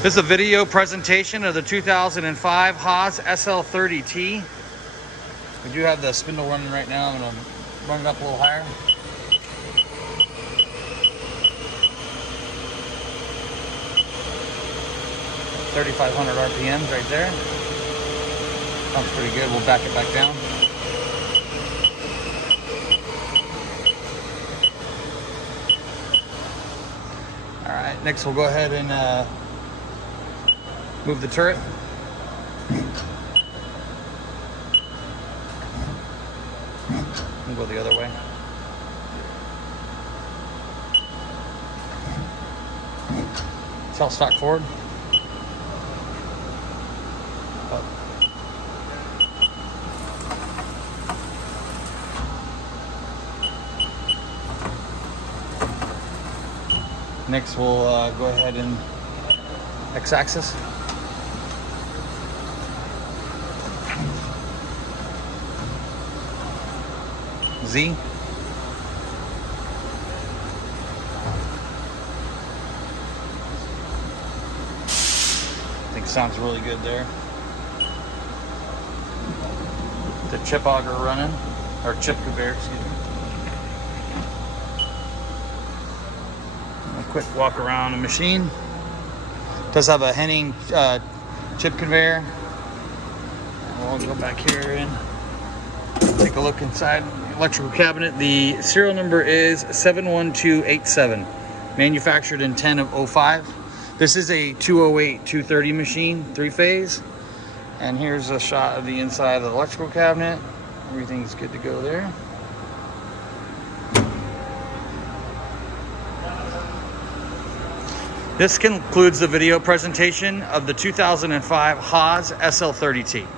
This is a video presentation of the 2005 Haas SL30T. We do have the spindle running right now. I'm going to run it up a little higher. $3,500 RPMs right there. Sounds pretty good. We'll back it back down. All right, next we'll go ahead and move the turret. We'll go the other way. Tail stock forward. Up. Next we'll go ahead and X-axis. Z. I think sounds really good there. The chip auger running, or chip conveyor, excuse me. A quick walk around the machine. Does have a Henning chip conveyor. We'll go back here and take a look inside the electrical cabinet. The serial number is 71287, manufactured in 10 of 05. This is a 208-230 machine, 3-phase. And here's a shot of the inside of the electrical cabinet. Everything's good to go there. This concludes the video presentation of the 2005 Haas SL30T.